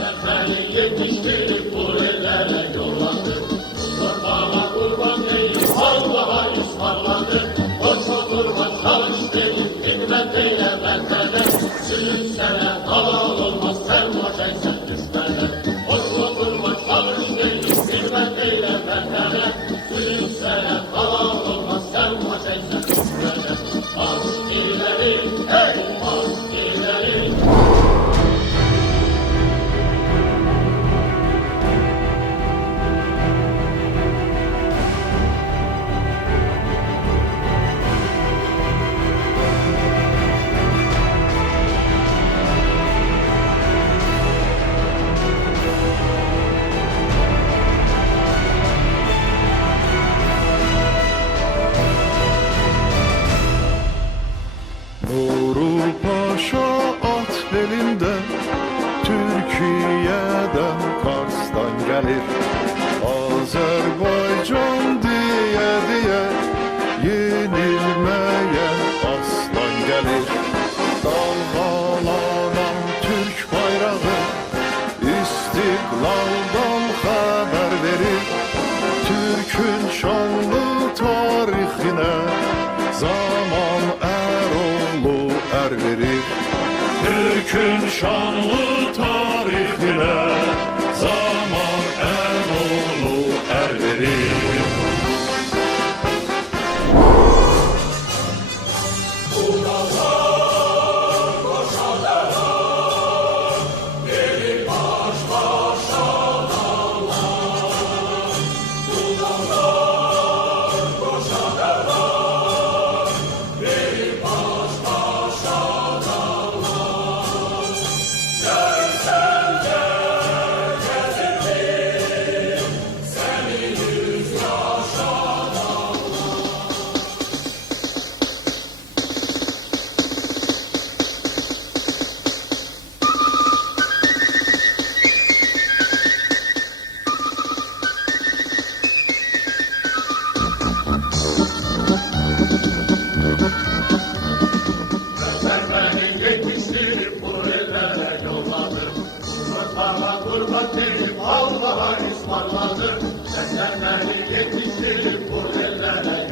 Beni yetiştirip bu ellere yolladı. Mustafa'ma kurban değil, Allah'a ısmarladı. Hoş oturma çalış dedim, hikmet eyle bendene. Sülüksene halal olmaz, sen boşaysan düşmene. Hoş oturma çalış dedim, hikmet eyle bendene. Sülüksene halal olmaz, sen boşaysan düşmene. Az ileri, hey, az ileri. Nuru Paşa at belinde, Türkiye'den Kars'tan gelir. Azerbaycan diye diye yenilmeyen aslan gelir. Dalgalanan Türk bayrağı İstiklaldan haber verir. Türk'ün şanlı tarihine zaman er verir. Türk'ün şanlı tarihine zaman Eroğlu er verir. Beni yetiştirip bu ellere yolladı. Mustafa'ma kurban değil, Allah'a ısmarladı. Sen beni yetiştirip bu ellere